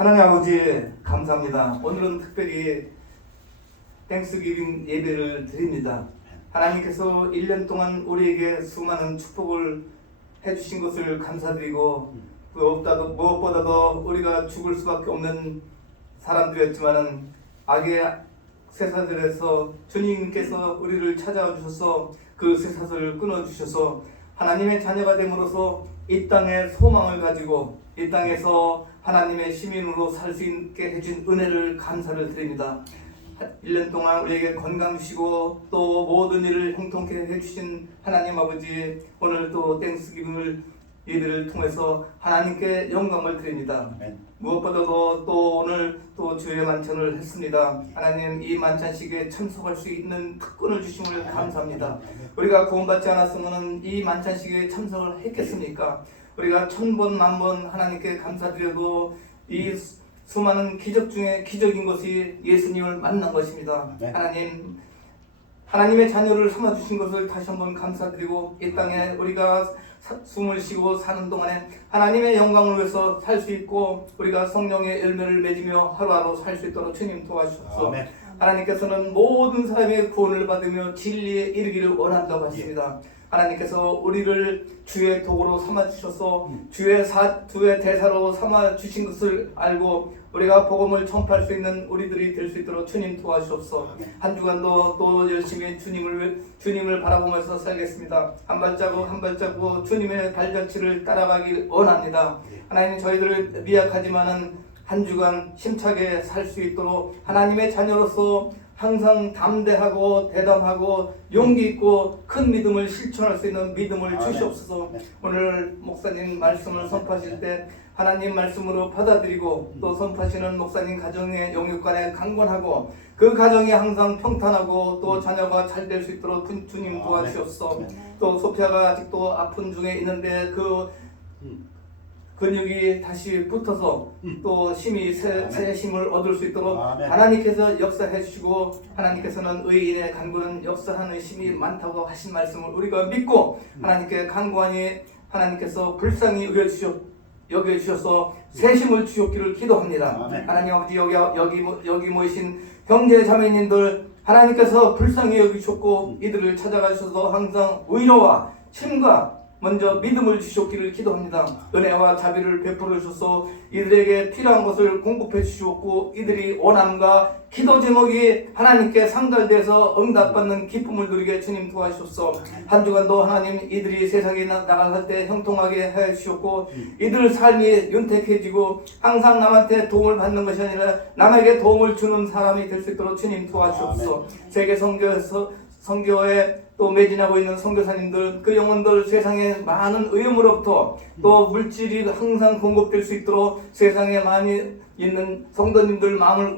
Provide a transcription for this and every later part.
하나님 아버지 감사합니다. 오늘은 특별히 땡스기빙 예배를 드립니다. 하나님께서 1년 동안 우리에게 수많은 축복을 해주신 것을 감사드리고 무엇보다도 우리가 죽을 수밖에 없는 사람들이었지만 악의 쇠사슬에서 주님께서 우리를 찾아와 주셔서 그 쇠사슬을 끊어주셔서 하나님의 자녀가 됨으로써 이 땅에 소망을 가지고 이 땅에서 하나님의 시민으로 살 수 있게 해준 은혜를 감사를 드립니다. 1년 동안 우리에게 건강 주시고 또 모든 일을 형통케 해주신 하나님 아버지, 오늘 또 땡스기빙을 예배를 통해서 하나님께 영광을 드립니다. 무엇보다도 또 오늘 또 주의 만찬을 했습니다. 하나님, 이 만찬식에 참석할 수 있는 특권을 주심을 감사합니다. 우리가 구원받지 않았으면 이 만찬식에 참석을 했겠습니까? 우리가 1000번 만번 하나님께 감사드려도 이 수많은 기적 중에 기적인 것이 예수님을 만난 것입니다. 하나님의 자녀를 삼아주신 것을 다시 한번 감사드리고, 이 땅에 우리가 숨을 쉬고 사는 동안에 하나님의 영광을 위해서 살 수 있고 우리가 성령의 열매를 맺으며 하루하루 살 수 있도록 주님 도와주셔서 하나님께서는 모든 사람의 구원을 받으며 진리에 이르기를 원한다고 하십니다. 하나님께서 우리를 주의 도구로 삼아주셔서 주의 대사로 삼아주신 것을 알고 우리가 복음을 전파할 수 있는 우리들이 될 수 있도록 주님 도와주옵소서. 한 주간도 또 열심히 주님을 바라보면서 살겠습니다. 한 발자국 한 발자국 주님의 발자취를 따라가길 원합니다. 하나님, 저희들 미약하지만은 한 주간 힘차게 살 수 있도록 하나님의 자녀로서 항상 담대하고 대담하고 용기 있고 큰 믿음을 실천할 수 있는 믿음을 주시옵소서. 오늘 목사님 말씀을 선포하실 때 하나님 말씀으로 받아들이고 또 선포하시는 목사님 가정의 영육간에 강건하고 그 가정이 항상 평탄하고 또 자녀가 잘 될 수 있도록 주님 도와주시옵소서. 또 소피아가 아직도 아픈 중에 있는데 그 근육이 다시 붙어서 또 힘이 새 힘을 얻을 수 있도록 하나님께서 역사해 주시고, 하나님께서는 의인의 간구는 역사하는 힘이 많다고 하신 말씀을 우리가 믿고 하나님께 간구하니 하나님께서 불쌍히 여겨주셔서 새 힘을 주셨기를 기도합니다. 하나님 아버지, 여기 모이신 형제 자매님들 하나님께서 불쌍히 여기셨고 이들을 찾아가셔서 항상 위로와 힘과 먼저 믿음을 주셨기를 기도합니다. 은혜와 자비를 베풀어 주셔서 이들에게 필요한 것을 공급해 주시옵고 이들이 원함과 기도 제목이 하나님께 상달돼서 응답받는 기쁨을 누리게 주님 도와주옵소서. 한 주간도 하나님, 이들이 세상에 나갈 때 형통하게 해 주셨고 이들 삶이 윤택해지고 항상 남한테 도움을 받는 것이 아니라 남에게 도움을 주는 사람이 될 수 있도록 주님 도와주옵소서. 세계 선교에 또 매진하고 있는 선교사님들, 그 영혼들 세상에 많은 의음으로부터 또 물질이 항상 공급될 수 있도록 세상에 많이 있는 성도님들 마음을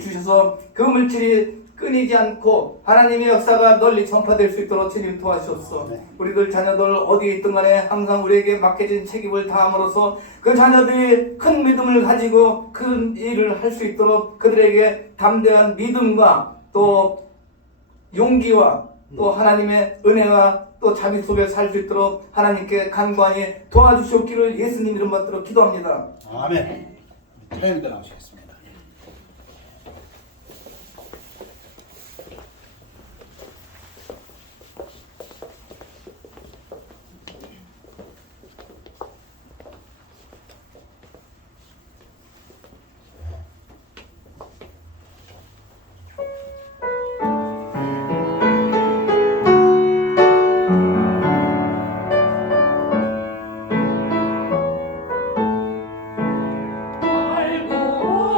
주셔서 그 물질이 끊이지 않고 하나님의 역사가 널리 전파될 수 있도록 주님 도와주옵소서. 우리들 자녀들 어디에 있든 간에 항상 우리에게 맡겨진 책임을 다함으로써 그 자녀들이 큰 믿음을 가지고 큰 일을 할 수 있도록 그들에게 담대한 믿음과 또 용기와 또 하나님의 은혜와 또 자비 속에 살 수 있도록 하나님께 간구하니 도와주시옵기를 예수님 이름 받들어 기도합니다. 아멘. 찬양대 나오시겠습니다. 알고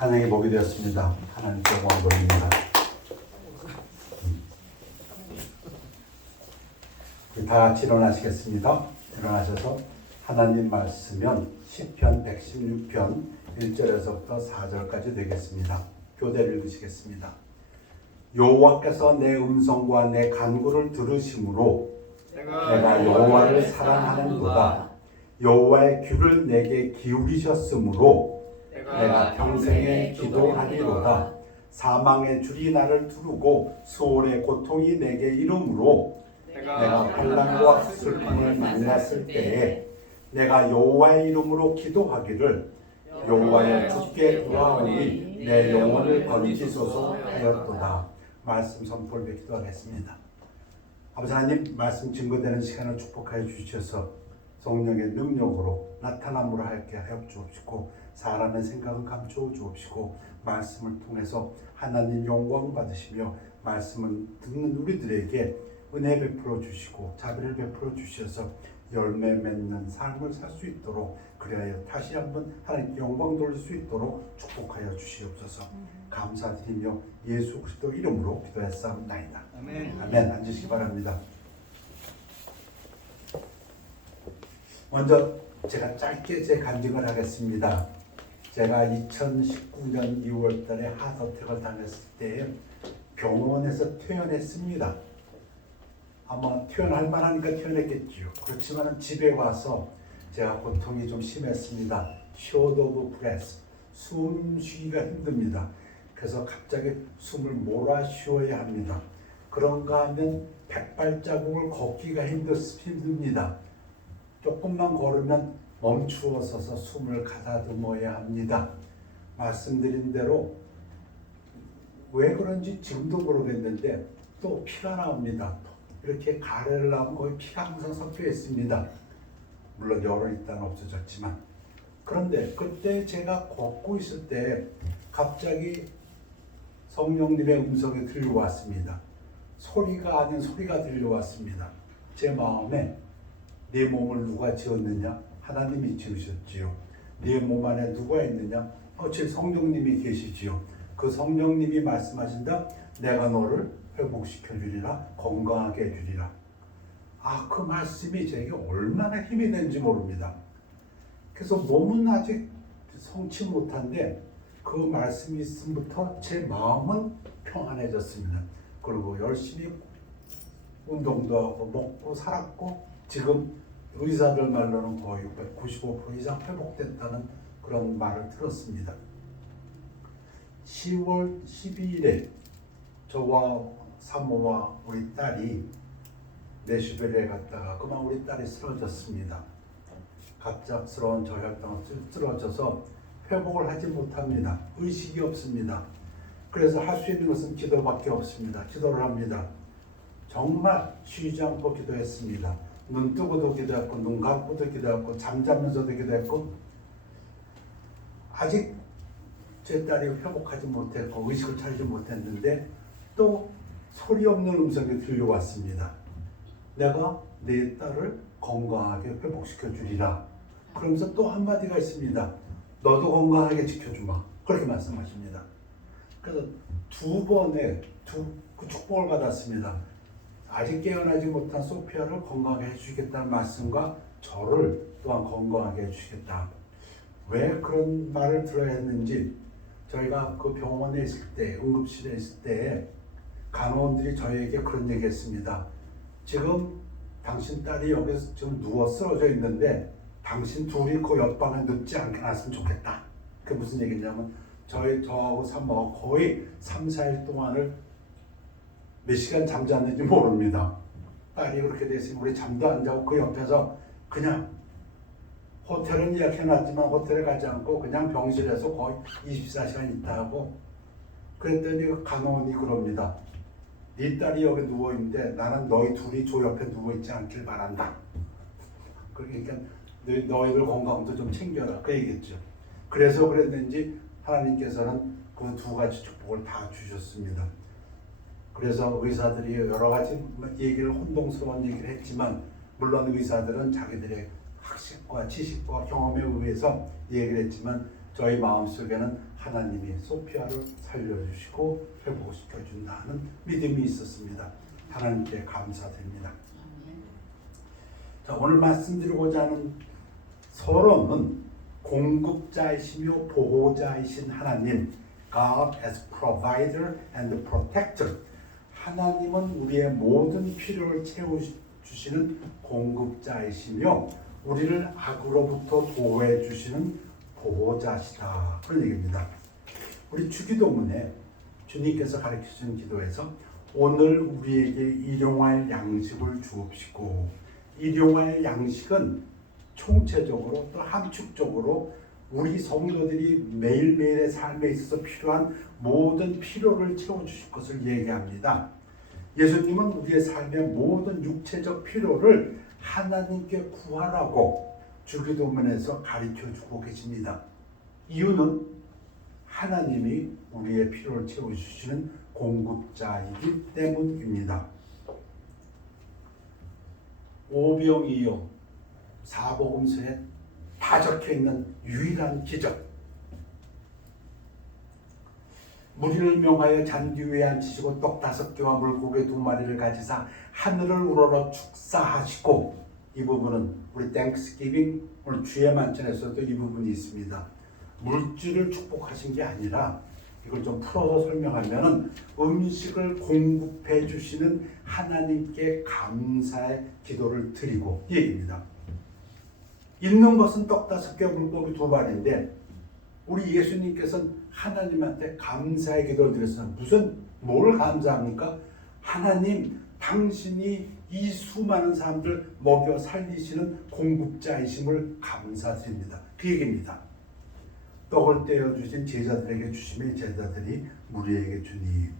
찬양이 목이 되었습니다. 하나님께 영광 돌립니다. 다 같이 일어나시겠습니다. 일어나셔서 하나님 말씀은 시편 116편 1절에서부터 4절까지 되겠습니다. 교대를 읽으시겠습니다. 여호와께서 내 음성과 내 간구를 들으심으로 내가 여호와를 사랑하는도다. 여호와의 귀를 내게 기울이셨으므로 내가 평생에 기도하리로다. 사망의 줄이 나를 두르고 수월의 고통이 내게 이르므로 내가 환난과 슬픔을 만났을 때에 내가 여호와의 이름으로 기도하기를 여호와여 주께 구하오니 내 영혼을 건지소서 하였도다. 말씀 선포를 기도하겠습니다. 아버지 하나님, 말씀 증거되는 시간을 축복하여 주셔서 성령의 능력으로 나타남으로 하게 하여 주옵시고 사람의 생각은 감추어 주옵시고 말씀을 통해서 하나님 영광 받으시며 말씀을 듣는 우리들에게 은혜 베풀어 주시고 자비를 베풀어 주셔서 열매 맺는 삶을 살 수 있도록, 그리하여 다시 한번 하나님께 영광 돌릴 수 있도록 축복하여 주시옵소서. 감사드리며 예수 그리스도 이름으로 기도했사옵나이다. 아멘. 아멘. 앉으시기 바랍니다. 먼저 제가 짧게 제 간증을 하겠습니다. 제가 2019년 2월 달에 하트어택을 당했을 때 병원에서 퇴원했습니다. 아마 퇴원할 만하니까 퇴원했겠지요. 그렇지만 집에 와서 제가 고통이 좀 심했습니다. short of breath, 숨 쉬기가 힘듭니다. 그래서 갑자기 숨을 몰아 쉬어야 합니다. 그런가 하면 100발자국을 걷기가 힘듭니다. 조금만 걸으면 멈추어 서서 숨을 가다듬어야 합니다. 말씀드린 대로 왜 그런지 지금도 모르겠는데 또 피가 나옵니다. 이렇게 가래를 나면 거의 피가 항상 섞여 있습니다. 물론 열은 일단 없어졌지만. 그런데 그때 제가 걷고 있을 때 갑자기 성령님의 음성이 들려왔습니다. 소리가 아닌 소리가 들려왔습니다. 제 마음에 내 몸을 누가 지었느냐? 하나님이 지으셨지요. 내 몸 안에 누가 있느냐? 제 성령님이 계시지요. 그 성령님이 말씀하신다. 내가 너를 회복시켜 주리라, 건강하게 해 주리라. 그 말씀이 제게 얼마나 힘이 되는지 모릅니다. 그래서 몸은 아직 성치 못한데 그 말씀이 있음부터 제 마음은 평안해졌습니다. 그리고 열심히 운동도 하고 먹고 살았고 지금 의사들 말로는 거의 95% 이상 회복됐다는 그런 말을 들었습니다. 10월 12일에 저와 사모와 우리 딸이 내슈벨에 갔다가 그만 우리 딸이 쓰러졌습니다. 갑작스러운 저혈당으로 쓰러져서 회복을 하지 못합니다. 의식이 없습니다. 그래서 할 수 있는 것은 기도밖에 없습니다. 기도를 합니다. 정말 쉬지 않고 기도했습니다. 눈 뜨고도 기도했고 눈 감고도 기도했고 잠자면서도 기도했고 아직 제 딸이 회복하지 못했고 의식을 차리지 못했는데 또 소리 없는 음성이 들려왔습니다. 내가 내 딸을 건강하게 회복시켜 주리라. 그러면서 또 한마디가 있습니다. 너도 건강하게 지켜주마. 그렇게 말씀하십니다. 그래서 두 번의 그 축복을 받았습니다. 아직 깨어나지 못한 소피아를 건강하게 해주시겠다는 말씀과 저를 또한 건강하게 해주시겠다. 왜 그런 말을 들어야 했는지 저희가 그 병원에 있을 때, 응급실에 있을 때 간호원들이 저희에게 그런 얘기 했습니다. 지금 당신 딸이 여기서 지금 누워 쓰러져 있는데 당신 둘이 그 옆방에 눕지 않게 놨으면 좋겠다. 그게 무슨 얘기냐면 저하고 산모가 거의 3, 4일 동안을 몇 시간 잠잤는지 모릅니다. 딸이 그렇게 됐으니 우리 잠도 안 자고 그 옆에서 그냥 호텔은 예약해놨지만 호텔에 가지 않고 그냥 병실에서 거의 24시간 있다 하고 그랬더니 그 간호원이 그럽니다. 네 딸이 여기 누워있는데 나는 너희 둘이 저 옆에 누워있지 않길 바란다. 그러니까 너희들 건강도 좀 챙겨라. 그 얘기겠죠. 그래서 그랬는지 하나님께서는 그 두 가지 축복을 다 주셨습니다. 그래서 의사들이 여러 가지 얘기를 혼동스러운 얘기를 했지만 물론 의사들은 자기들의 학식과 지식과 경험에 의해서 얘기를 했지만 저희 마음속에는 하나님이 소피아를 살려주시고 회복시켜준다는 믿음이 있었습니다. 하나님께 감사드립니다. 자, 오늘 말씀드리고자 하는 서론은 공급자이시며 보호자이신 하나님, God as provider and protector. 하나님은 우리의 모든 필요를 채워주시는 공급자이시며 우리를 악으로부터 보호해 주시는 보호자시다. 그런 얘기입니다. 우리 주기도문에 주님께서 가르치신 기도에서 오늘 우리에게 일용할 양식을 주옵시고, 일용할 양식은 총체적으로 또 함축적으로 우리 성도들이 매일매일의 삶에 있어서 필요한 모든 필요를 채워주실 것을 얘기합니다. 예수님은 우리의 삶의 모든 육체적 필요를 하나님께 구하라고 주기도문에서 가르쳐주고 계십니다. 이유는 하나님이 우리의 필요를 채워주시는 공급자이기 때문입니다. 오병이어 사복음서에 다 적혀있는 유일한 기적, 무리를 명하여 잔디 위에 앉히시고 떡 5개와 물고기 2마리를 가지사 하늘을 우러러 축사하시고, 이 부분은 우리 땡스기빙 오늘 주의 만찬에서도 이 부분이 있습니다. 물질을 축복하신 게 아니라 이걸 좀 풀어서 설명하면 음식을 공급해 주시는 하나님께 감사의 기도를 드리고 이 얘기입니다. 있는 것은 떡 5개 물고기 2마리인데 우리 예수님께서는 하나님한테 감사의 기도를 드렸어요. 뭘 감사합니까? 하나님, 당신이 이 수많은 사람들 먹여 살리시는 공급자이심을 감사드립니다. 그 얘기입니다. 떡을 떼어주신 제자들에게 주심에 제자들이 무리에게 주니,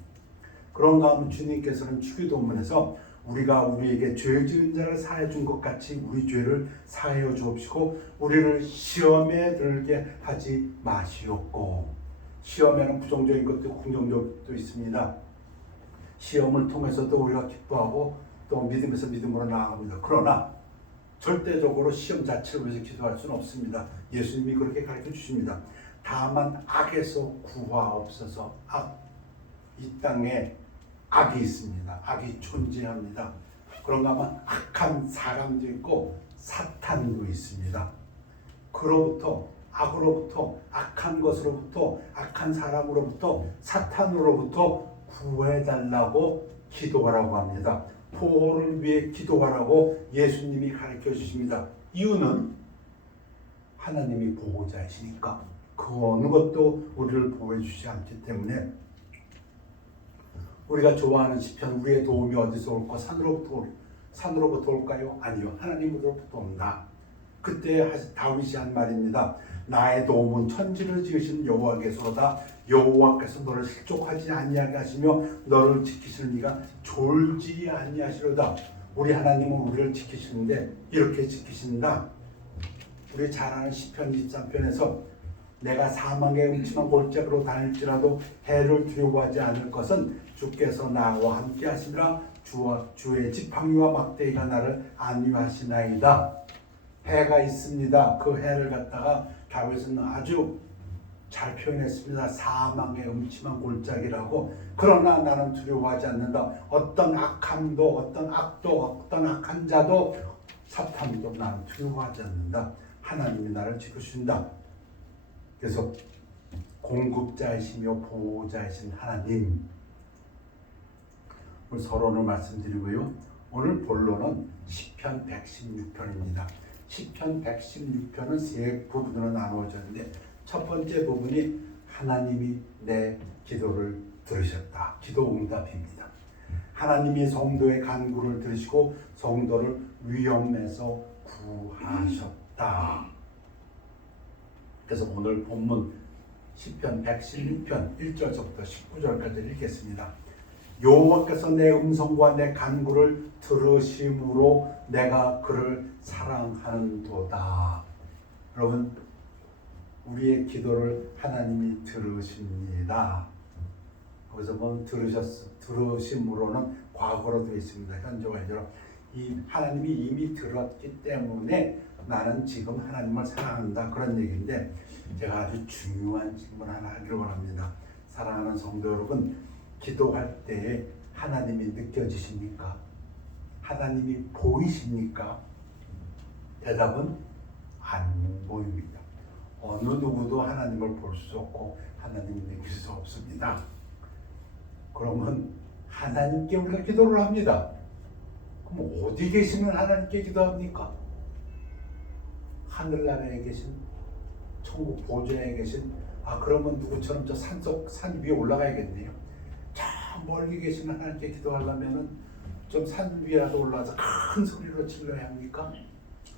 그런가 하면 주님께서는 주기도문에서 우리가 우리에게 죄 지은 자를 사해 준 것 같이 우리 죄를 사하여 주옵시고 우리를 시험에 들게 하지 마시옵고, 시험에는 부정적인 것도 긍정적인 것도 있습니다. 시험을 통해서도 우리가 기뻐하고 또 믿음에서 믿음으로 나아갑니다. 그러나 절대적으로 시험 자체를 위해서 기도할 수는 없습니다. 예수님이 그렇게 가르쳐 주십니다. 다만 악에서 구하옵소서. 이 땅에 악이 있습니다. 악이 존재합니다. 그런가 하면 악한 사람도 있고 사탄도 있습니다. 그로부터, 악으로부터, 악한 것으로부터, 악한 사람으로부터, 사탄으로부터 구해달라고 기도하라고 합니다. 보호를 위해 기도하라고 예수님이 가르쳐 주십니다. 이유는 하나님이 보호자이시니까 그 어느 것도 우리를 보호해 주시지 않기 때문에. 우리가 좋아하는 시편, 우리의 도움이 어디서 올까? 산으로부터 올까요? 아니요, 하나님으로부터 온다. 그때 다윗이 한 말입니다. 나의 도움은 천지를 지으신 여호와께서로다. 여호와께서 너를 실족하지 아니하게 하시며 너를 지키시는 이가 졸지 아니하시로다. 우리 하나님은 우리를 지키시는데 이렇게 지키신다. 우리 잘 아는 시편 23편에서 내가 사망의 음침한 골짜기로 다닐지라도 해를 두려워하지 않을 것은 주께서 나와 함께 하시니라. 주의 지팡이와 막대기가 나를 안위하시나이다. 해가 있습니다. 그 해를 갖다가 다윗은 아주 잘 표현했습니다. 사망의 음침한 골짜기라고. 그러나 나는 두려워하지 않는다. 어떤 악함도, 어떤 악도, 어떤 악한 자도, 사탄도 나는 두려워하지 않는다. 하나님이 나를 지키신다. 그래서 공급자이시며 보호자이신 하나님, 오늘 서론을 말씀드리고요. 오늘 본론은 시편 116편입니다. 시편 116편은 세 부분으로 나누어졌는데 첫 번째 부분이 하나님이 내 기도를 들으셨다. 기도 응답입니다. 하나님이 성도의 간구를 들으시고 성도를 위험에서 구하셨다. 그래서 오늘 본문 시편 116편 1절부터 19절까지 읽겠습니다. 여호와께서 내 음성과 내 간구를 들으심으로 내가 그를 사랑하는도다. 여러분, 우리의 기도를 하나님이 들으십니다. 거기서 뭐 들으심으로는 과거로 되어 있습니다. 현재 완료로 이 하나님이 이미 들었기 때문에 나는 지금 하나님을 사랑한다 그런 얘기인데 제가 아주 중요한 질문 하나 하기를 원합니다. 사랑하는 성도 여러분, 기도할 때에 하나님이 느껴지십니까? 하나님이 보이십니까? 대답은 안 보입니다. 어느 누구도 하나님을 볼 수 없고 하나님을 느낄 수 없습니다. 그러면 하나님께 우리가 기도를 합니다. 그럼 어디 계시면 하나님께 기도합니까? 하늘나라에 계신, 천국 보좌에 계신, 그러면 누구처럼 저 산 위에 올라가야겠네요. 저 멀리 계신 하나님께 기도하려면은 좀 산 위라도 올라와서 큰 소리로 질러야 합니까?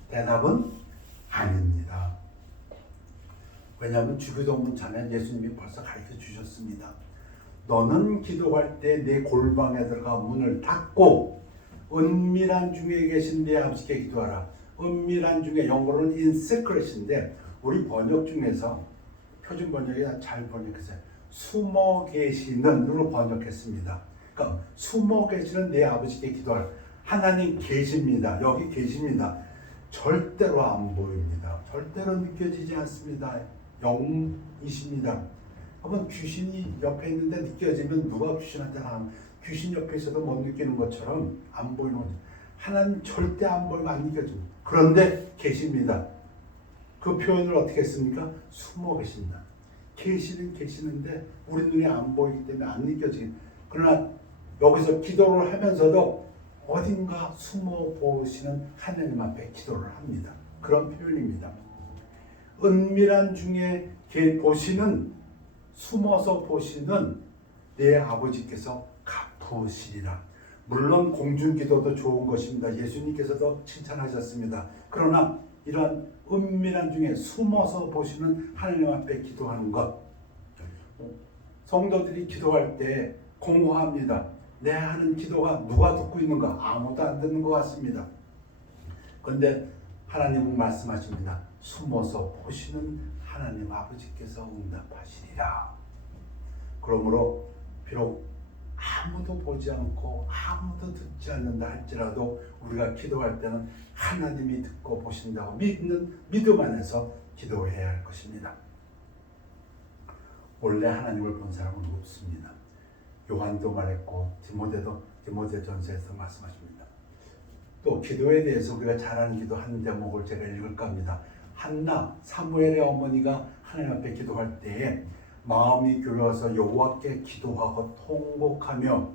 대답은 아닙니다. 왜냐하면 주기도문 전에 예수님이 벌써 가르쳐 주셨습니다. 너는 기도할 때 내 골방에 들어가 문을 닫고 은밀한 중에 계신 내 아버지께 기도하라. 은밀한 중에, 영어로는 in secret인데 우리 번역 중에서 표준 번역이 잘 번역했어요. 숨어 계시는으로 번역했습니다. 그러니까 숨어 계시는 내 아버지께 기도하라. 하나님 계십니다. 여기 계십니다. 절대로 안 보입니다. 절대로 느껴지지 않습니다. 영이십니다. 그러면 귀신이 옆에 있는데 느껴지면 누가 귀신한테 나가면 귀신 옆에 있어도 못 느끼는 것처럼 안 보이는 거죠. 하나님 절대 안 보이고 안 느껴집니다. 그런데 계십니다. 그 표현을 어떻게 했습니까? 숨어 계신다. 계시는 계시는데 우리 눈에 안 보이기 때문에 안 느껴지긴. 그러나 여기서 기도를 하면서도 어딘가 숨어 보시는 하나님 앞에 기도를 합니다. 그런 표현입니다. 은밀한 중에 보시는, 숨어서 보시는 내 아버지께서 갚으시리라. 물론 공중기도도 좋은 것입니다. 예수님께서도 칭찬하셨습니다. 그러나 이러한 은밀한 중에 숨어서 보시는 하나님 앞에 기도하는 것, 성도들이 기도할 때 공허합니다. 내 하는 기도가 누가 듣고 있는가? 아무도 안 듣는 것 같습니다. 그런데 하나님은 말씀하십니다. 숨어서 보시는 하나님 아버지께서 응답하시리라. 그러므로 비록 아무도 보지 않고 아무도 듣지 않는다 할지라도 우리가 기도할 때는 하나님이 듣고 보신다고 믿는 믿음 안에서 기도해야 할 것입니다. 원래 하나님을 본 사람은 없습니다. 요한도 말했고 디모데전서에서 말씀하십니다. 또 기도에 대해서 우리가 잘하는 기도 한 대목을 제가 읽을까 합니다. 한나, 사무엘의 어머니가 하나님 앞에 기도할 때에 마음이 괴로워서 여호와께 기도하고 통곡하며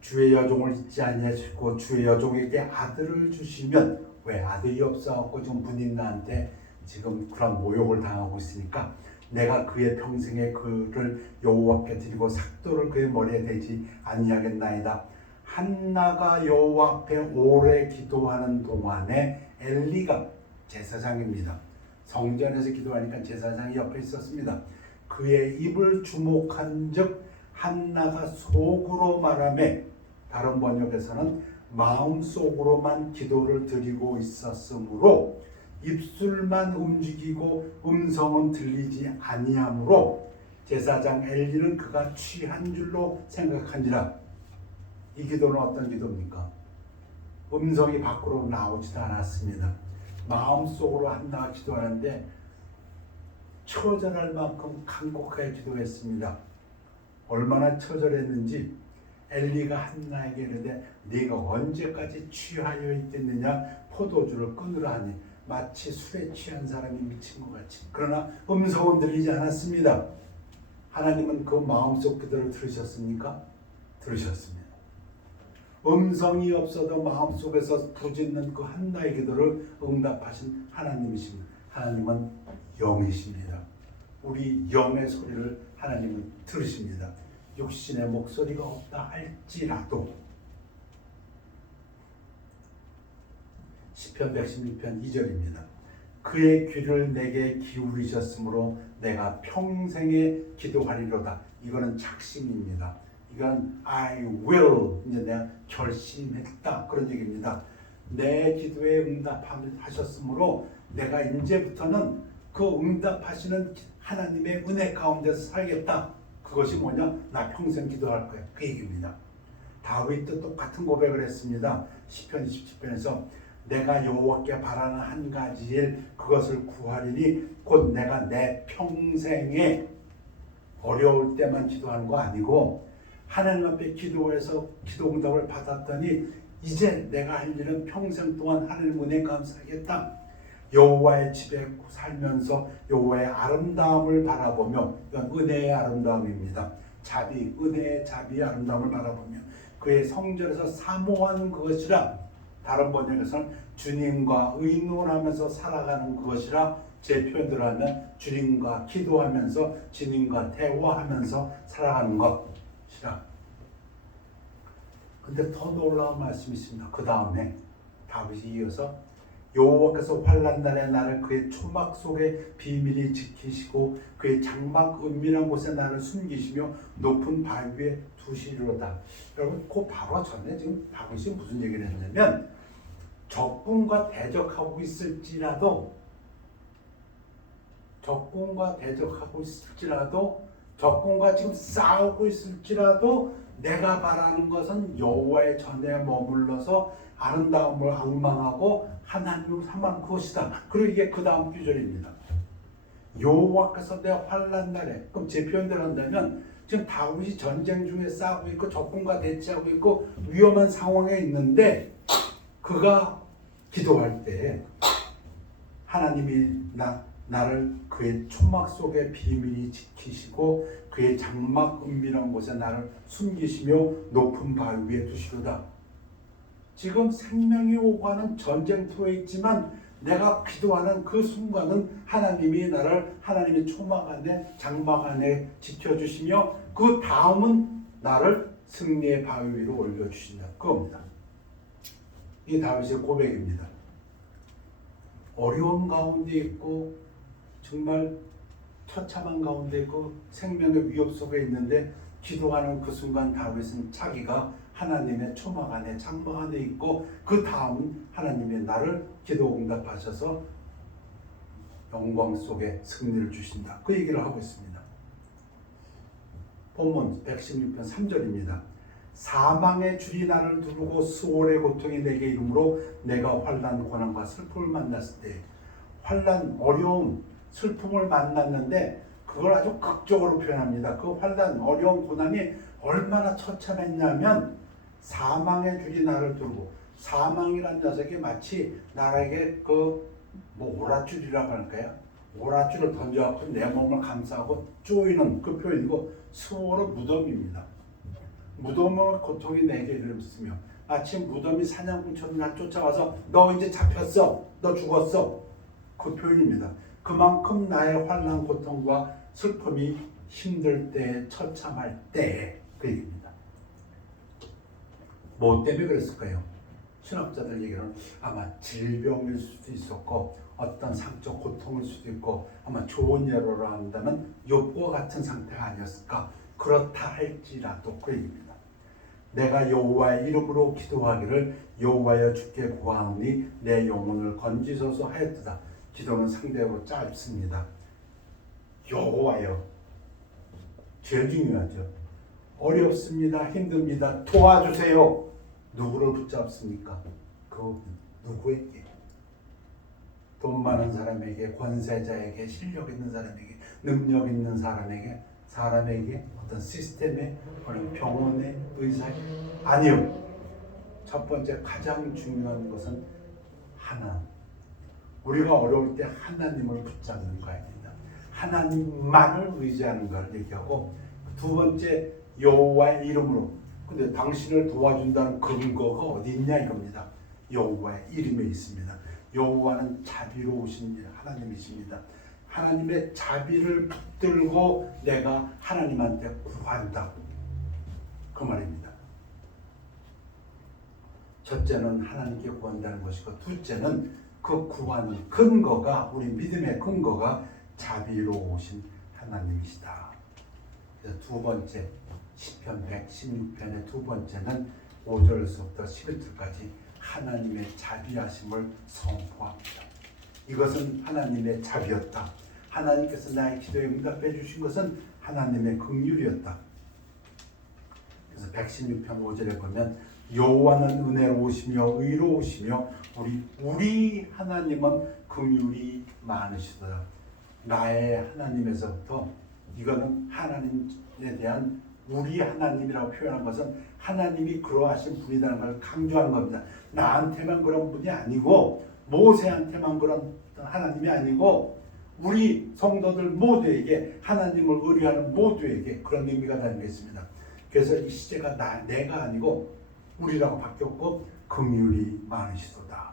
주의 여종을 잊지 아니하시고 주의 여종에게 아들을 주시면, 왜 아들이 없어갖고 지금 분인나한테 지금 그런 모욕을 당하고 있으니까 내가 그의 평생에 그를 여호와께 드리고 삭도를 그의 머리에 대지 아니하겠나이다. 한나가 여호와 앞에 오래 기도하는 동안에 엘리가, 제사장입니다. 성전에서 기도하니까 제사장이 옆에 있었습니다. 그의 입을 주목한 즉 한나가 속으로 말하며, 다른 번역에서는 마음속으로만 기도를 드리고 있었으므로 입술만 움직이고 음성은 들리지 아니하므로 제사장 엘리는 그가 취한 줄로 생각한지라. 이 기도는 어떤 기도입니까? 음성이 밖으로 나오지도 않았습니다. 마음속으로 한나가 기도하는데 처절할 만큼 간곡하게 기도했습니다. 얼마나 처절했는지 엘리가 한나에게 이르되 네가 언제까지 취하여 있겠느냐, 포도주를 끊으라 하니 마치 술에 취한 사람이 미친 것 같이. 그러나 음성은 들리지 않았습니다. 하나님은 그 마음속 기도를 들으셨습니까? 들으셨습니다. 음성이 없어도 마음속에서 부짖는 그 한나의 기도를 응답하신 하나님이십니다. 하나님은 영이십니다. 우리 영의 소리를 하나님은 들으십니다. 육신의 목소리가 없다 할지라도. 시편 116편 2절입니다. 그의 귀를 내게 기울이셨으므로 내가 평생에 기도하리로다. 이거는 작심입니다. 이건 I will, 이제 내가 결심했다, 그런 얘기입니다. 내 기도에 응답하셨으므로 내가 이제부터는 그 응답하시는 하나님의 은혜 가운데서 살겠다. 그것이 뭐냐? 나 평생 기도할 거야. 그 얘기입니다. 다윗도 똑같은 고백을 했습니다. 시편 27편에서 내가 여호와께 바라는 한 가지 일 그것을 구하리니 곧 내가 내 평생에 어려울 때만 기도하는 거 아니고 하나님 앞에 기도해서 기도 응답을 받았더니 이제 내가 할 일은 평생 동안 하나님 은혜 감사하겠다. 여호와의 집에 살면서 여호와의 아름다움을 바라보며, 이건 은혜의 아름다움입니다. 자비, 은혜의 자비의 아름다움을 바라보며 그의 성전에서 사모하는 그것이라, 다른 번역에서는 주님과 의논하면서 살아가는 그것이라, 제 표현대로 하면 주님과 기도하면서 주님과 대화하면서 살아가는 것이라. 근데 더 놀라운 말씀이 있습니다. 그 다음에 다윗이 이어서 여호와께서 환난 날에 나를 그의 초막 속에 비밀히 지키시고 그의 장막 은밀한 곳에 나를 숨기시며 높은 바위 위에 두시리로다. 여러분, 그 바로 전에 지금 다윗이 무슨 얘기를 했냐면, 적군과 대적하고 있을지라도 적군과 지금 싸우고 있을지라도 내가 바라는 것은 여호와의 전에 머물러서 아름다움을 앙망하고 하나님을 삼는 것이다. 그리고 이게 그 다음 구절입니다. 여호와께서 내 환난 날에, 그럼 제 표현대로 한다면 지금 다윗이 전쟁 중에 싸우고 있고 적군과 대치하고 있고 위험한 상황에 있는데, 그가 기도할 때 하나님이 나를 그의 초막 속에 비밀히 지키시고 그의 장막 은밀한 곳에 나를 숨기시며 높은 바위 위에 두시로다. 지금 생명이 오가는 전쟁터에 있지만 내가 기도하는 그 순간은 하나님이 나를 하나님의 초막 안에 장막 안에 지켜주시며 그 다음은 나를 승리의 바위 위로 올려주신다. 그겁니다. 이 다윗의 고백입니다. 어려운 가운데 있고 정말 처참한 가운데 있고 생명의 위협 속에 있는데 기도하는 그 순간 다윗은 자기가 하나님의 초막 안에 장막 안에 있고 그 다음 하나님의 나를 기도 응답하셔서 영광 속에 승리를 주신다. 그 얘기를 하고 있습니다. 본문 116편 3절입니다. 사망의 줄이 나를 두르고 수월의 고통이 내게 이르므로 내가 환난 고난과 슬픔을 만났을 때, 환난 어려움 슬픔을 만났는데 그걸 아주 극적으로 표현합니다. 그 환난 어려운 고난이 얼마나 처참했냐면 사망의 줄이 나를 두르고, 사망이란 녀석이 마치 나에게 오랏줄이라고 할까요? 오랏줄을 던져갖고 내 몸을 감싸고 쪼이는 그 표현이고, 수월은 무덤입니다. 무덤의 고통이 내게 이르렀으며 마치 무덤이 사냥꾼처럼 날 쫓아와서 너 이제 잡혔어, 너 죽었어, 그 표현입니다. 그만큼 나의 환난 고통과 슬픔이 힘들 때, 처참할 때 그 얘기입니다. 뭐 때문에 그랬을까요? 신학자들 얘기는 아마 질병일 수도 있었고 어떤 상적 고통일 수도 있고, 아마 좋은 예로로 한다면 욥과 같은 상태가 아니었을까. 그렇다 할지라도 그 얘기입니다. 내가 여호와의 이름으로 기도하기를 여호와여 주께 구하오니 내 영혼을 건지소서 하였도다. 기도는 상대적으로 짧습니다. 여호와여, 제일 중요하죠. 어렵습니다. 힘듭니다. 도와주세요. 누구를 붙잡습니까? 그 누구에게? 돈 많은 사람에게, 권세자에게, 실력 있는 사람에게, 능력 있는 사람에게, 어떤 시스템에, 어떤 병원의 의사에? 아니요. 첫 번째 가장 중요한 것은 우리가 어려울 때 하나님을 붙잡는 거입니다. 하나님만을 의지하는 걸 얘기하고, 두 번째 여호와의 이름으로. 근데 당신을 도와준다는 근거가 어디 있냐 이겁니다. 여호와의 이름에 있습니다. 여호와는 자비로우신 하나님이십니다. 하나님의 자비를 붙들고 내가 하나님한테 구한다, 그 말입니다. 첫째는 하나님께 구한다는 것이고, 둘째는 그 구하는 근거가, 우리 믿음의 근거가 자비로우신 하나님이시다. 그래서 두 번째, 시편 116편의 두 번째는 5절에서부터 11절까지 하나님의 자비하심을 선포합니다. 이것은 하나님의 자비였다. 하나님께서 나의 기도에 응답해 주신 것은 하나님의 긍휼이었다. 그래서 116편 5절에 보면 여호와는 은혜로우시며 의로우시며 우리 하나님은 긍휼이 많으시도다. 나의 하나님에서부터 이거는 하나님에 대한 우리 하나님이라고 표현한 것은 하나님이 그러하신 분이라는 걸 강조한 겁니다. 나한테만 그런 분이 아니고 모세한테만 그런 하나님이 아니고 우리 성도들 모두에게 하나님을 의뢰하는 모두에게 그런 의미가 담겼습니다. 그래서 이 시제가 내가 아니고 우리라고 바뀌었고 긍휼이 많으시도다.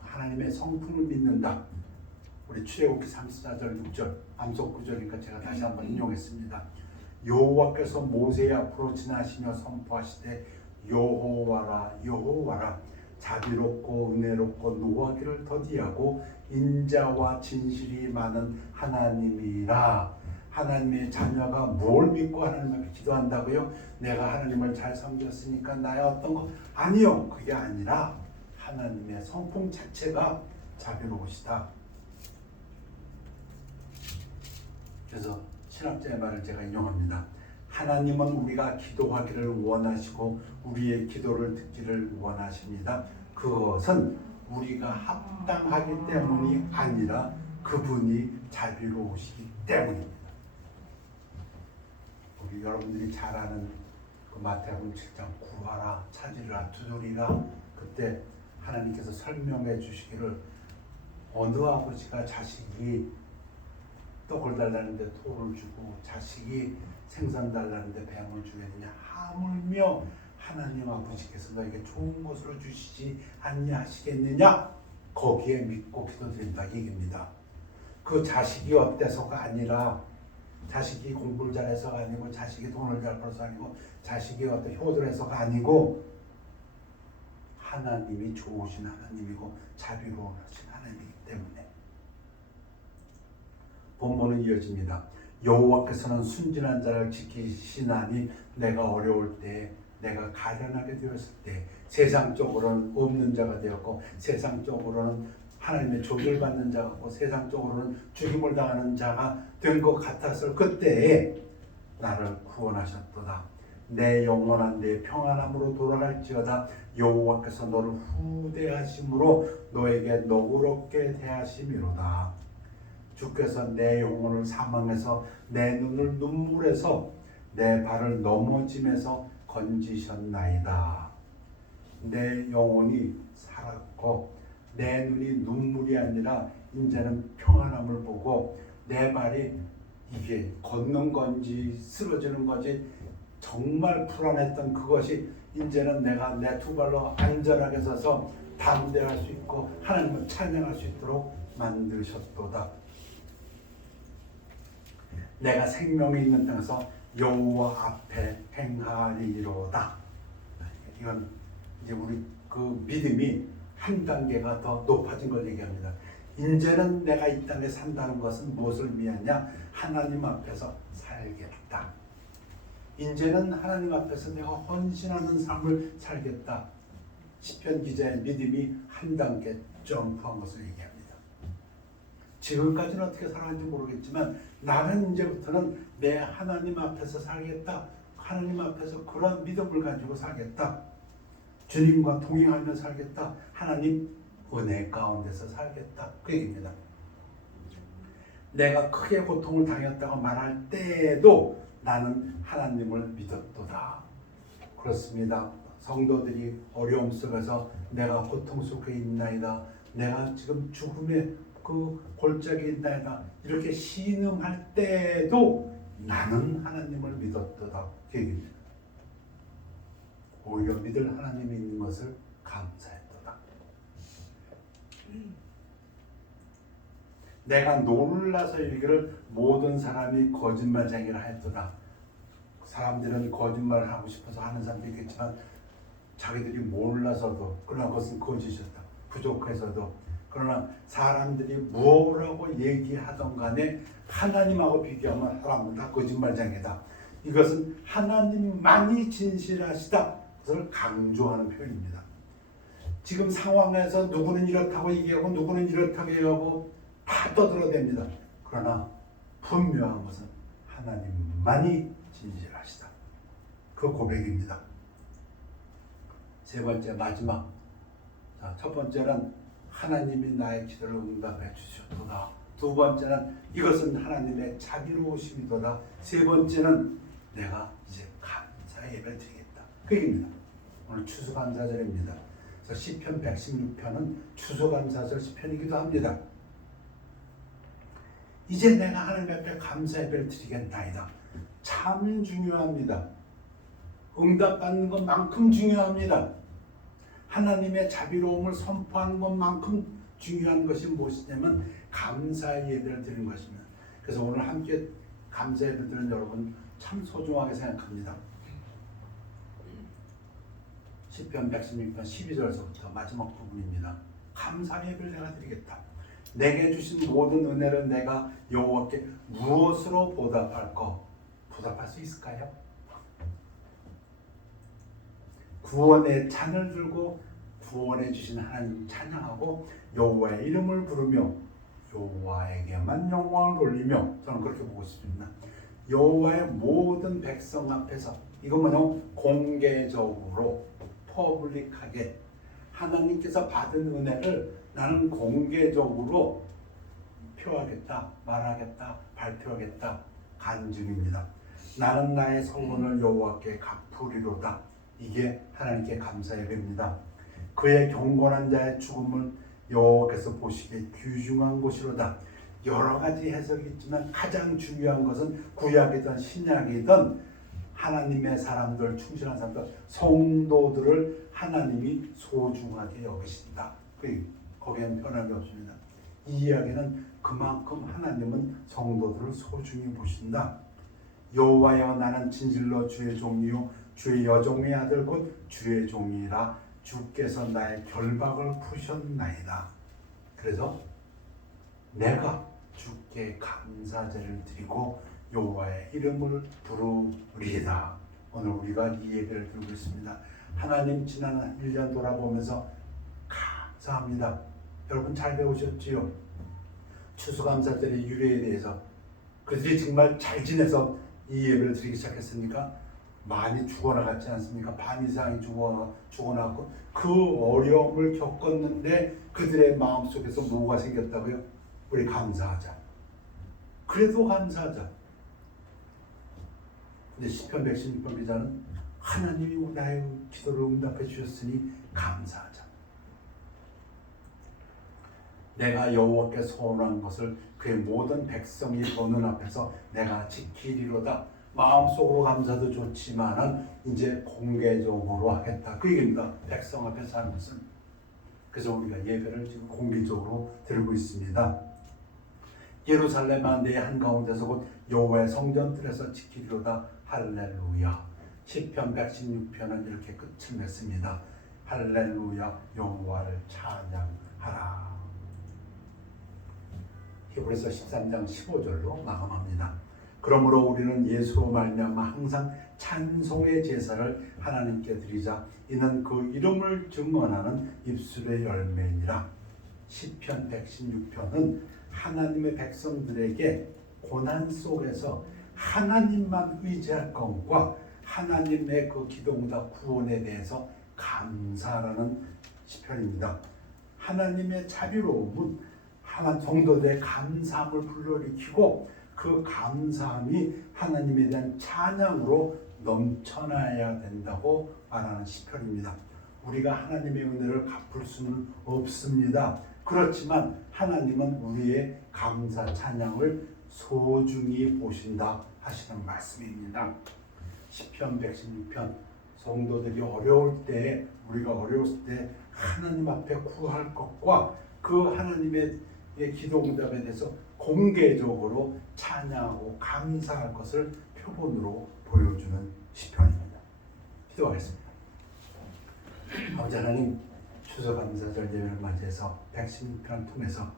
하나님의 성품을 믿는다. 우리 출애굽기 34절 6절 암송 구절이니까 제가 다시 한번 인용했습니다. 여호와께서 모세 앞으로 지나시며 선포하시되 여호와라 여호와라 자비롭고 은혜롭고 노하기를 더디하고 인자와 진실이 많은 하나님이라. 하나님의 자녀가 뭘 믿고 하나님 앞에 기도한다고요? 내가 하나님을 잘 섬겼으니까 나의 어떤 거 아니요. 그게 아니라 하나님의 성품 자체가 자비로우시다. 그래서 신학자의 말을 제가 인용합니다. 하나님은 우리가 기도하기를 원하시고 우리의 기도를 듣기를 원하십니다. 그것은 우리가 합당하기 때문이 아니라 그분이 자비로우시기 때문입니다. 우리 여러분들이 잘 아는 그 마태복음 7장 구하라 찾으리라 두드리라, 그때 하나님께서 설명해 주시기를 어느 아버지가 자식이 떡을 달라는데 돌을 주고 자식이 생선 달라는데 뱀을 주겠느냐, 하물며 하나님 아버지께서 너에게 좋은 것으로 주시지 아니하시겠느냐, 거기에 믿고 기도드린다 얘기입니다. 그 자식이 어때서가 아니라, 자식이 공부를 잘해서가 아니고, 자식이 돈을 잘 벌어서 아니고, 자식이 어떤 효도를 해서가 아니고, 하나님이 좋으신 하나님이고 자비로우신 하나님이기 때문에. 본문은 이어집니다. 여호와께서는 순진한 자를 지키시나니 내가 어려울 때, 내가 가련하게 되었을 때, 세상적으로는 없는 자가 되었고 세상적으로는 하나님의 조절받는 자고 세상적으로는 죽임을 당하는 자가 된 것 같았을 그때에 나를 구원하셨도다. 내 영원한 내 평안함으로 돌아갈지어다. 여호와께서 너를 후대하심으로 너에게 너그럽게 대하심이로다. 주께서 내 영혼을 사망에서 내 눈을 눈물에서 내 발을 넘어짐에서 건지셨나이다. 내 영혼이 살았고 내 눈이 눈물이 아니라 이제는 평안함을 보고 내 발이 이게 걷는 건지 쓰러지는 건지 정말 불안했던 그것이 이제는 내가 내 두 발로 안전하게 서서 담대할 수 있고 하나님을 찬양할 수 있도록 만드셨도다. 내가 생명이 있는 땅에서 여호와 앞에 행하리로다. 이건 이제 우리 그 믿음이 한 단계가 더 높아진 걸 얘기합니다. 이제는 내가 이 땅에 산다는 것은 무엇을 의미하냐? 하나님 앞에서 살겠다. 이제는 하나님 앞에서 내가 헌신하는 삶을 살겠다. 시편 기자의 믿음이 한 단계 점프한 것을 얘기합니다. 지금까지는 어떻게 살았는지 모르겠지만 나는 이제부터는 내 하나님 앞에서 살겠다. 하나님 앞에서 그런 믿음을 가지고 살겠다. 주님과 동행하며 살겠다. 하나님 은혜 가운데서 살겠다. 그 얘기입니다. 내가 크게 고통을 당했다고 말할 때에도 나는 하나님을 믿었도다. 그렇습니다. 성도들이 어려움 속에서 내가 고통 속에 있나이다. 내가 지금 죽음의 그 골짜기에 있나이다. 이렇게 신음할 때도 나는 하나님을 믿었도다. 그 얘기입니다. 오히려 믿을 하나님이 있는 것을 감사했도다. 내가 놀라서 이르기를 모든 사람이 거짓말쟁이라 했도다. 사람들은 거짓말을 하고 싶어서 하는 사람도 있겠지만 자기들이 몰라서도, 그러나 그것은 거짓이었다. 부족해서도, 그러나 사람들이 무엇이라고 얘기하던 간에 하나님하고 비교하면 사람은 다 거짓말쟁이다. 이것은 하나님만이 진실하시다. 그것을 강조하는 표현입니다. 지금 상황에서 누구는 이렇다고 얘기하고 누구는 이렇다고 얘기하고 다 떠들어댑니다. 그러나 분명한 것은 하나님만이 진실하시다. 그 고백입니다. 세 번째 마지막. 자, 첫 번째는 하나님이 나의 기도를 응답해 주셨도다. 두 번째는 이것은 하나님의 자비로우심이도다. 세 번째는 내가 이제 감사 예배를 드리겠다. 그 얘기입니다. 오늘 추수감사절입니다. 그래서 시편 116편은 추수감사절 시편이기도 합니다. 이제 내가 하나님 앞에 감사 예배를 드리겠나이다. 참 중요합니다. 응답받는 것만큼 중요합니다. 하나님의 자비로움을 선포하는 것만큼 중요한 것이 무엇이냐면 감사의 예배를 드리는 것입니다. 그래서 오늘 함께 감사 예배 드리는 여러분 참 소중하게 생각합니다. 시편 116편 12절에서부터 마지막 부분입니다. 감사 예배를 내가 드리겠다. 내게 주신 모든 은혜를 내가 여호와께 무엇으로 보답할까? 보답할 수 있을까요? 구원의 찬을 들고 구원해 주신 하나님 찬양하고 여호와의 이름을 부르며 여호와에게만 영광을 돌리며, 저는 그렇게 보고 싶습니다. 여호와의 모든 백성 앞에서, 이거는요 공개적으로 퍼블릭하게 하나님께서 받은 은혜를 나는 공개적으로 표하겠다, 말하겠다, 발표하겠다 간증입니다. 나는 나의 성문을 여호와께 갚으리로다. 이게 하나님께 감사 예배입니다. 그의 경건한 자의 죽음을 여호와께서 보시기에 귀중한 것이로다. 여러 가지 해석이 있지만 가장 중요한 것은 구약이든 신약이든 하나님의 사람들, 충실한 사람들, 성도들을 하나님이 소중하게 여기신다. 거기에는 변함이 없습니다. 이 이야기는 그만큼 하나님은 성도들을 소중히 보신다. 여호와여, 나는 진실로 주의 종이요 주의 여종의 아들 곧 주의 종이라. 주께서 나의 결박을 푸셨나이다. 그래서 내가 주께 감사제를 드리고 여호와의 이름을 부르리이다. 오늘 우리가 이 예배를 드리고 있습니다. 하나님 지난 1년 돌아보면서 감사합니다. 여러분 잘 배우셨지요? 추수감사절의 유래에 대해서. 그들이 정말 잘 지내서 이 예배를 드리기 시작했습니까? 많이 죽어나갔지 않습니까? 반 이상이 죽어나갔고 그 어려움을 겪었는데 그들의 마음속에서 뭐가 생겼다고요? 우리 감사하자. 그래도 감사하자. 근데 시편 116편 기자는 하나님이 나의 기도를 응답해 주셨으니 감사하자. 내가 여호와께 소원한 것을 그의 모든 백성이 보는 앞에서 내가 지키리로다. 마음속으로 감사도 좋지만은 이제 공개적으로 하겠다. 그 얘기입니다. 백성 앞에서 하는 것은. 그래서 우리가 예배를 지금 공개적으로 드리고 있습니다. 예루살렘아 내 한가운데서 곧 여호와의 성전들에서 지키리로다. 할렐루야. 시편 116편은 이렇게 끝을 맺습니다. 할렐루야, 여호와를 찬양하라. 히브리서 13장 15절로 마감합니다. 그러므로 우리는 예수로 말미암아 항상 찬송의 제사를 하나님께 드리자. 이는 그 이름을 증언하는 입술의 열매니라. 시편 116편은 하나님의 백성들에게 고난 속에서 하나님만 의지할 것과 하나님의 그 기도응답 구원에 대해서 감사라는 시편입니다. 하나님의 자비로움은 하나님 성도들의 감사함을 불러일으키고 그 감사함이 하나님에 대한 찬양으로 넘쳐나야 된다고 말하는 시편입니다. 우리가 하나님의 은혜를 갚을 수는 없습니다. 그렇지만 하나님은 우리의 감사 찬양을 소중히 보신다 하시는 말씀입니다. 시편 116편, 성도들이 어려울 때, 우리가 어려웠을 때 하나님 앞에 구할 것과 그 하나님의 기도 응답에 대해서 공개적으로 찬양하고 감사할 것을 표본으로 보여주는 시편입니다. 기도하겠습니다. 아버지 하나님, 추수감사절 예배를 맞이해서 116편을 통해서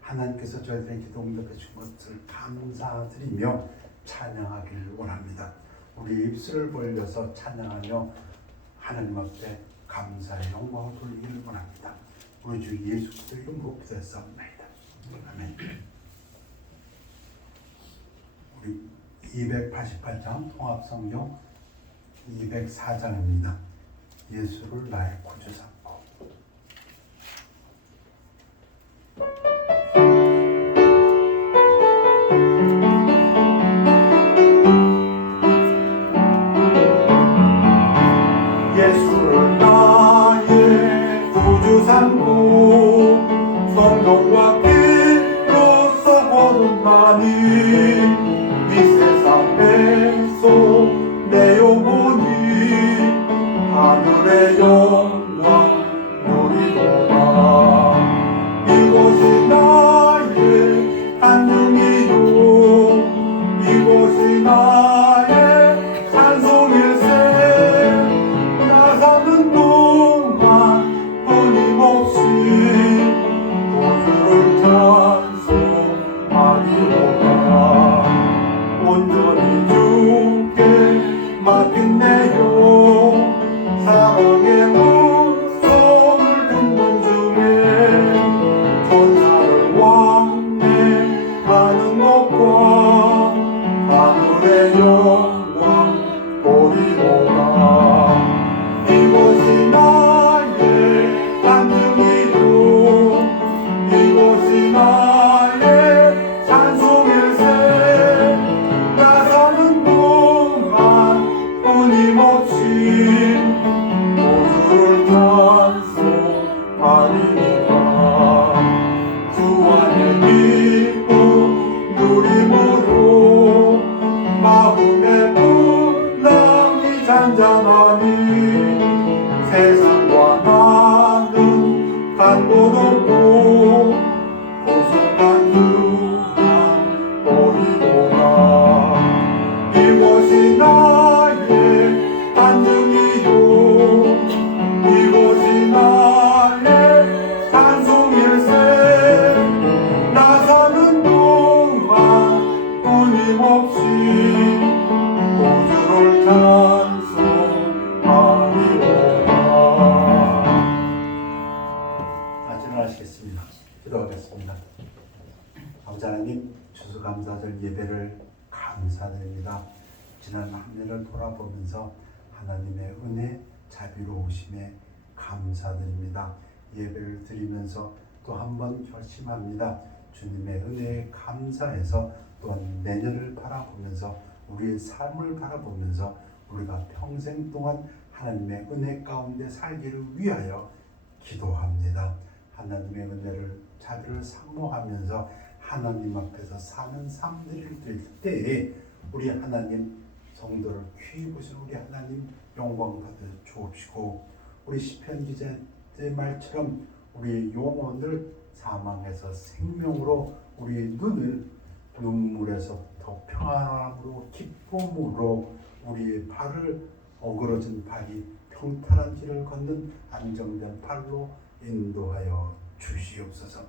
하나님께서 저희들의 기도 응답해 주신 것을 감사드리며 찬양하기를 원합니다. 우리 입술을 벌려서 찬양하며 하나님 앞에 감사의 영광을 돌리기를 원합니다. 우리 주 예수 그리스도의 이름으로 기도했사옵나이다. 아멘. 우리 288장 통합성경 204장입니다. 예수를 나의 구주 삼고 예수를 나의 구주 삼고 성령과 피로써 거듭나니 이 세상에서 내 영혼이 하늘의 영광 누리도다. 이것이 나의 간증이요 이것이 나의 찬송일세. 나 사는 동안 끊임없이 구주를 찬송하리로다. 온전히 주께 맡긴 내 영 사랑의 음성을 듣는 중에 천사를 왕래하는 것과 하늘의 영광 보리로다. 이것이 나의 간증이요 이것이 나의 찬송일세. 나 사는 동안 끊임없이 구주를 찬송하리로다. 주 안에 기쁨 누림으로 마음의 분량이 잔잔하니 세상과 나는 간곳 없고 고속한 주만 보리도다. 이것이 나의 간증이요 이것이 나의 찬송일세. 나 사는 동안 끊임없이 구주를 찬송하리로다. 다시 일어나시겠습니다. 기도하겠습니다. 아버지 하나님, 추수감사절 예배를 감사드립니다. 지난 한 해를 돌아보면서 하나님의 은혜, 자비로우심에 감사드립니다. 예배를 드리면서 또 한 번 결심합니다. 주님의 은혜에 감사해서 또한 내년을 바라보면서 우리의 삶을 바라보면서 우리가 평생 동안 하나님의 은혜 가운데 살기를 위하여 기도합니다. 하나님의 은혜를 자비를 상모하면서 하나님 앞에서 사는 삶들을 될 때에 우리 하나님 성도를 귀히 보신 우리 하나님 영광 받아 주옵시고 우리 시편 기자의 말처럼 우리 영혼을 사망에서 생명으로 우리 눈을 눈물에서부터 평안함으로 기쁨으로 우리의 발을 어그러진 발이 평탄한 길을 걷는 안정된 발로 인도하여 주시옵소서.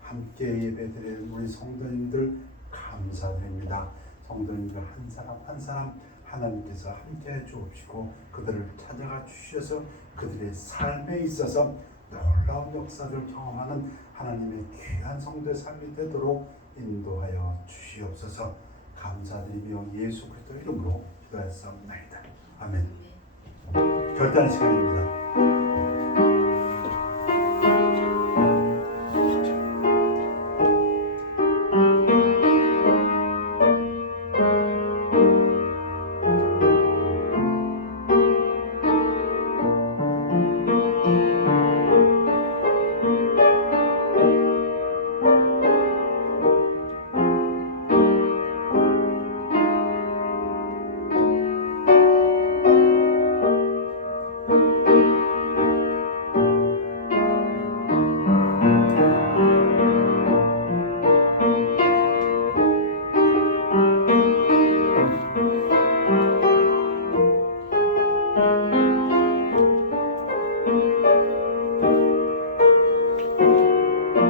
함께 예배드리는 우리 성도님들 감사드립니다. 성도님들 한 사람 한 사람 하나님께서 함께 주옵시고 그들을 찾아가 주셔서 그들의 삶에 있어서 놀라운 역사를 경험하는 하나님의 귀한 성도의 삶이 되도록 인도하여 주시옵소서. 감사드리며 예수 그리스도 이름으로 기도하였사옵나이다. 아멘. 결단의 시간입니다.